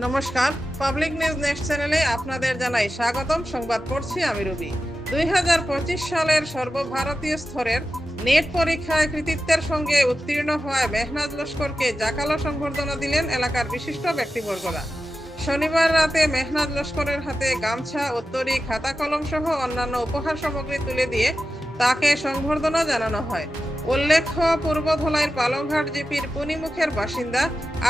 নমস্কার। Public news next চ্যানেলে আপনাদের জানাই স্বাগতম। সংবাদ পড়ছি আমি রবি। দুই হাজার পঁচিশ সালের সর্বভারতীয় স্তরের নেট পরীক্ষায় কৃতিত্বের সঙ্গে উত্তীর্ণ হওয়ায় মেহনাজ লস্করকে জাকালো সংবর্ধনা দিলেন এলাকার বিশিষ্ট ব্যক্তিবর্গরা। শনিবার রাতে মেহনাজ লস্করের হাতে গামছা, উত্তরী খাতা কলম সহ অন্যান্য উপহার সামগ্রী তুলে দিয়ে তাকে সংবর্ধনা জানানো হয়। উল্লেখ্য, পূর্ব ধলাইয়ের পালংঘাট জিপির পুনিমুখের বাসিন্দা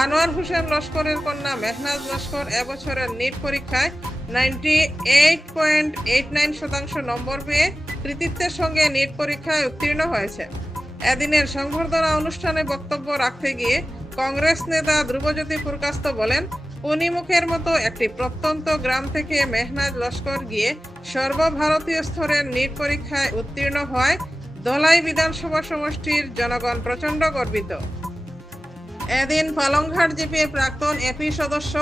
আনোয়ার হোসেন লস্করের কন্যা মেহনাজ লস্কর এবছরের নিট পরীক্ষায় ninety eight point eight nine শতাংশ নম্বর পেয়ে কৃতিত্বের সঙ্গে নিট পরীক্ষায় উত্তীর্ণ হয়েছে। এদিনের সংবর্ধনা অনুষ্ঠানে বক্তব্য রাখতে গিয়ে কংগ্রেস নেতা ধ্রুবজ্যোতি পুরকাস্ত বলেন, পুনিমুখের মতো একটি প্রত্যন্ত গ্রাম থেকে মেহনাজ লস্কর গিয়ে সর্বভারতীয় স্তরের নিট পরীক্ষায় উত্তীর্ণ হয় দলাই বিধানসভা সমষ্টির জনগণ প্রচণ্ড গর্বিত। এদিন পালংঘাট জিপির প্রাক্তন এপি সদস্য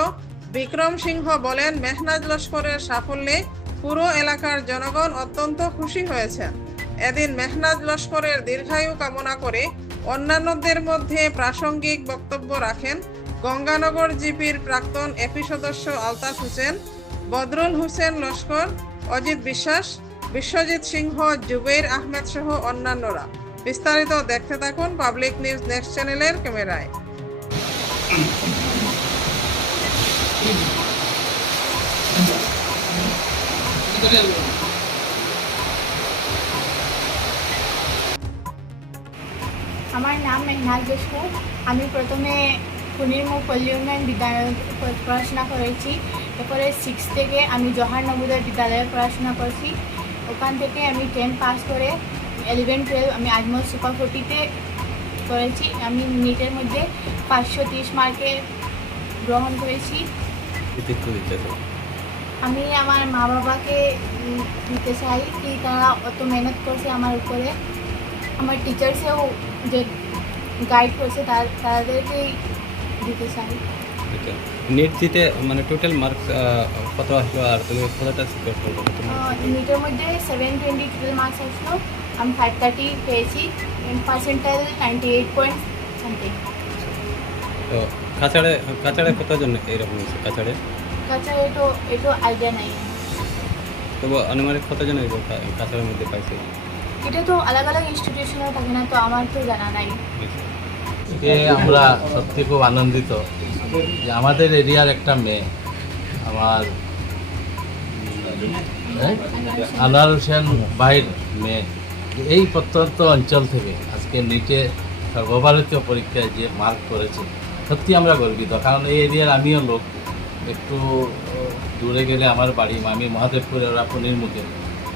বিক্রম সিংহ বলেন, মেহনাজ লস্করের সাফল্যে পুরো এলাকার জনগণ অত্যন্ত খুশি হয়েছেন। এদিন মেহনাজ লস্করের দীর্ঘায়ু কামনা করে অন্যান্যদের মধ্যে প্রাসঙ্গিক বক্তব্য রাখেন গঙ্গানগর জিপির প্রাক্তন এপি সদস্য আলতাফ হোসেন, বদরুল হোসেন লস্কর, অজিত বিশ্বাস বিশ্বজিৎ সিংহ জুবের আহমেদ সহ অন্যান্যরা। বিস্তারিত দেখতে থাকুন পাবলিক নিউজ নেক্সট চ্যানেলের ক্যামেরায়। আমার নাম মেঘনাথ লস্কর আমি প্রথমে পুনিরমুখ পল্লী উন্নয়ন বিদ্যালয়ে পড়াশোনা করেছি। এরপরে সিক্স থেকে আমি জওহার নবোদয় বিদ্যালয়ে পড়াশোনা করছি। ওখান থেকে আমি টেন পাস করে ইলেভেন টুয়েলভ আমি আজমল সুপার ফোর্টিতে করেছি। আমি নিটের মধ্যে পাঁচশো তিরিশ মার্কে গ্রহণ করেছি। আমি আমার মা বাবাকে দিতে চাই কি তারা অত মেহনত করছে আমার উপরে। আমার টিচার্সেও যে গাইড করছে তার তাদেরকেই দিতে চাই। আচ্ছা নেট দিতে মানে টোটাল মার্কস কত আসলো আর তুমি কতটা সিকিউর করব? কত নিটের মধ্যে সেভেন টোয়েন্টি টুয়েলভ মার্কস আসলো। আমি ফাইভ থার্টি পেয়েছি percentile ninety eight point something তো কাছাড়ে কাছাড়ে কতজন এরকম হয়েছে? কাছাড়ে? কাছে এটো এটো আইডিয়া নাই। তবু আনুমানিক কতজন এরকম কা- কাছাড়ের মধ্যে পাইছে? এটা তো আলাদা আলাদা ইনস্টিটিউশনে থাকে না তো আমার তো জানা নাই। আমরা সত্যি খুব আনন্দিত। আমাদের এরিয়ার একটা মেয়ে আমার এই, আনোয়ার হোসেন ভাইয়ের মেয়ে। এই প্রত্যন্ত অঞ্চল থেকে আজকে নিটে সর্বভারতীয় পরীক্ষায় যে মার্ক করেছে সত্যি আমরা গর্বিত। কারণ এই এরিয়ার আমিও লোক। একটু দূরে গেলে আমার বাড়ি আমি মহাদেবপুরে ওরা পনির মুখে।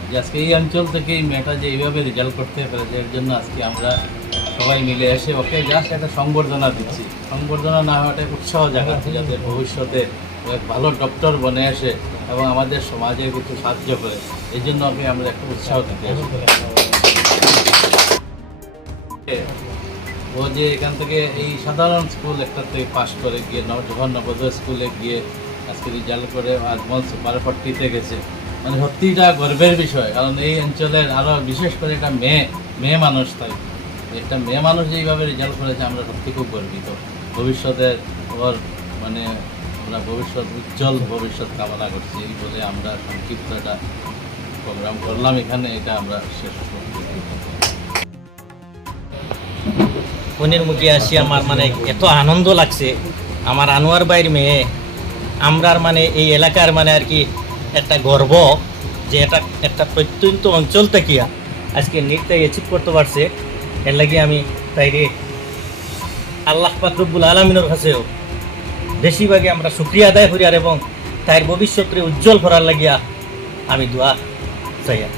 যে আজকে এই অঞ্চল থেকে এই মেয়েটা যে এইভাবে রেজাল্ট করতে পেরেছে এর জন্য আজকে আমরা সবাই মিলে এসে ওকে জাস্ট একটা সংবর্ধনা দিচ্ছি। সংবর্ধনা না হওয়াটা উৎসাহ জাগাচ্ছে যাতে ভবিষ্যতে ভালো ডক্টর বনে আসে এবং আমাদের সমাজে কিছু সাহায্য করে। এই জন্য ওকে আমরা একটা উৎসাহ দিতে আসি। ও যে এখান থেকে এই সাধারণ স্কুল একটা থেকে পাশ করে গিয়ে জওহর নবোদয় স্কুলে গিয়ে আজকে রেজাল্ট করে আজমল সুপার ফর্টিতে গেছে। মানে সত্যিটা গর্বের বিষয়, কারণ এই অঞ্চলের আরও বিশেষ করে একটা মেয়ে মেয়ে মানুষ তাই। একটা মেয়ে মানুষ যেইভাবে রেজাল্ট করেছে, আমরা সত্যি খুব গর্বিত। ভবিষ্যতে ওর মানে আমরা ভবিষ্যৎ উজ্জ্বল ভবিষ্যৎ কামনা করছি এই বলে আমরা সংক্ষিপ্ত একটা প্রোগ্রাম করলাম। এখানে এটা আমরা শেষ করছি মুখে আসি, আমার মানে এত আনন্দ লাগছে। আমার আনোয়ার বাইর মেয়ে, আমরার মানে এই এলাকার মানে আর কি একটা গর্ব যে এটা একটা প্রত্যন্ত অঞ্চল থেকে আজকে নৃত্যে অ্যাচিভ করতে পারছে। এর লাগে আমি তাইরে আল্লাহ পাকরুবুল আলমিনের কাছেও বেশিরভাগে আমরা সুক্রিয়া আদায় করিয়ার এবং তাইর ভবিষ্যতে উজ্জ্বল করার লাগিয়া আমি দোয়া চাইয়া